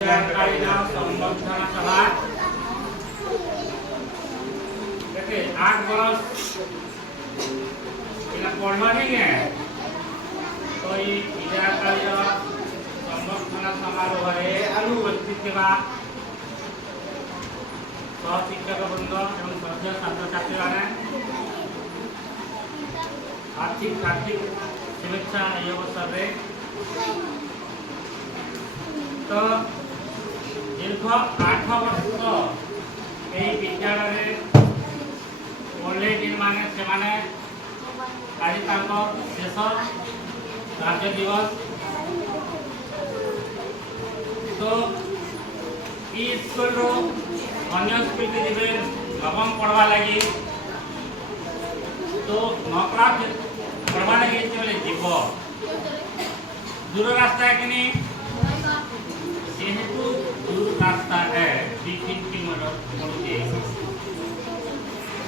संवर्धन सभा 8 वर्ष पढ़वा नहीं है तो संवर्धन समारोह उपस्थित शिक्षक वृंद एवं सभ्य छात्र छात्री मैंने हार्दिक शुभेच्छा अवसर में तो दीर्घ 8 वर्ष यही विद्यालय पढ़े दिन माने से माने आज शेष राज्य दिवस तो स्कूल अन्य स्कूल के जीवे नवम पढ़वा लगी तो नौकरा पढ़वा लगी जीव दूर रास्ता है कि नहीं जेहेतु दूर रास्ता है 2-3 किलोमीटर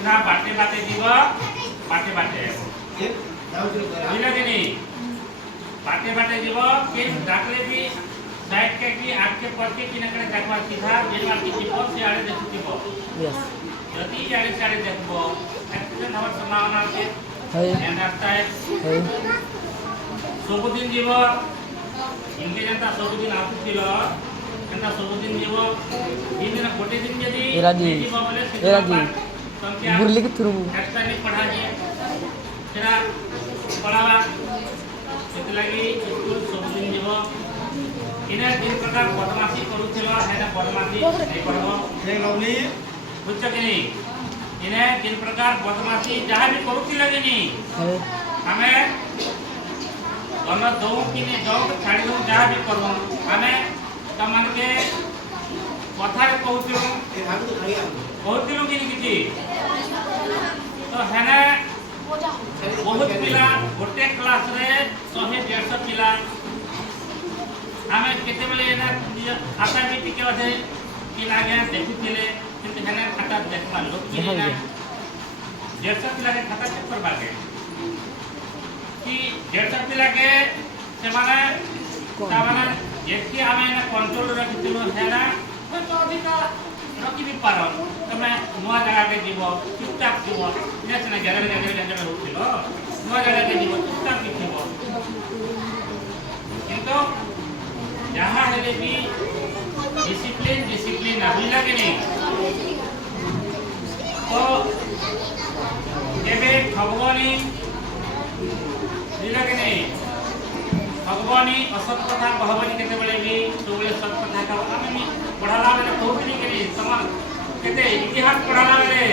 ना बाटे बाटे जीव बाटे बाटे बुझल कि नहीं बाटे बाटे जीव के डाकले भी साइड के कि आके पड़के कि नकरे देखवा सीधा जेमा कि जीव से आड़े देखुतिबो यस यदि आड़े से आड़े देखबो एक्सीडेंट होवार संभावना আছে है रास्ताय सबुदिन जीव इनके जनता सबुदिन आसुथिल एंता सबुदिन जीव दिन दिन गोटे दिन जदी जीव बोले सीधा बुरली के थ्रू एक्स्ट्रा नहीं पढ़ा दिए तेरा पढ़ावा सेते लगी स्कूल सबुदिन जीव इने दिन प्रकार बदमाशी करूथिलो है बदमाशी नहीं पढ़बो हे लवली बुझछ कि नहीं इने दिन प्रकार बदमाशी जहां भी करूथिलो कि नहीं हमें गन दो कि नहीं दो छाड़ी दो जहां भी करबो हमें तमन के कथा कहूथिलो कहूथिलो कि नहीं किछि तो हेने बहुत पिला गोटे क्लास रे 100-150 पिला हमें केते बेले एना खाता भी टिके अधे कि लागे देखुथिले किंतु हेने खाता देखमा लोग कि ना 150 पिला के खाता चेक करबा के कि 150 पिला के से माने जेति हमें ना कंट्रोल रखिथिलो हेना तो अधिक रखि भी पारो तमे नुआ जगह के जीवो चुपचाप जीवो नेसना गरे होथिलो नुआ जगह के जीवो चुपचाप जीवो किंतु जहाँ हेले भी डिसिप्लिन अभी लगे नहीं तो केबे भगवानी लगे नहीं भगवानी असत कथा कहबनी केते बेले भी तो बेले सत कथा का आमे पढ़ाला बेले कहबनी के समान केते इतिहास पढ़ाला बेले